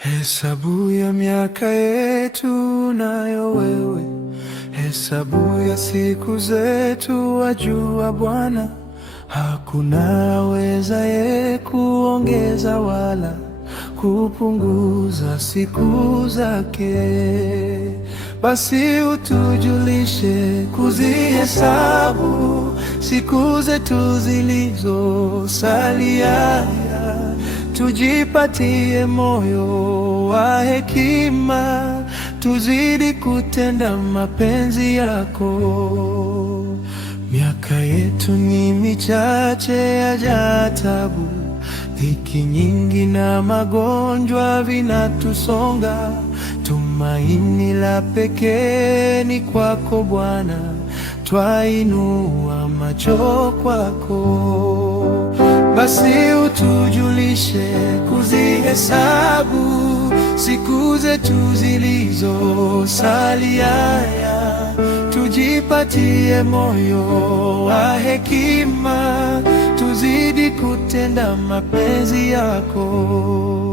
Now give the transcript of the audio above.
Hesabu ya miaka yetu nayo wewe, hesabu ya siku zetu wajua Bwana. Hakuna awezaye kuongeza wala kupunguza siku zake. Basi utujulishe kuzihesabu siku zetu zilizosalia, tujipatie moyo wa hekima, tuzidi kutenda mapenzi yako. Miaka yetu ni michache, yajaa taabu, dhiki nyingi na magonjwa vinatusonga. Tumaini la pekee ni kwako Bwana, twainua macho kwako. Basi utujulishe kuzihesabu siku zetu zilizosalia, tujipatie moyo wa hekima, tuzidi kutenda mapenzi yako.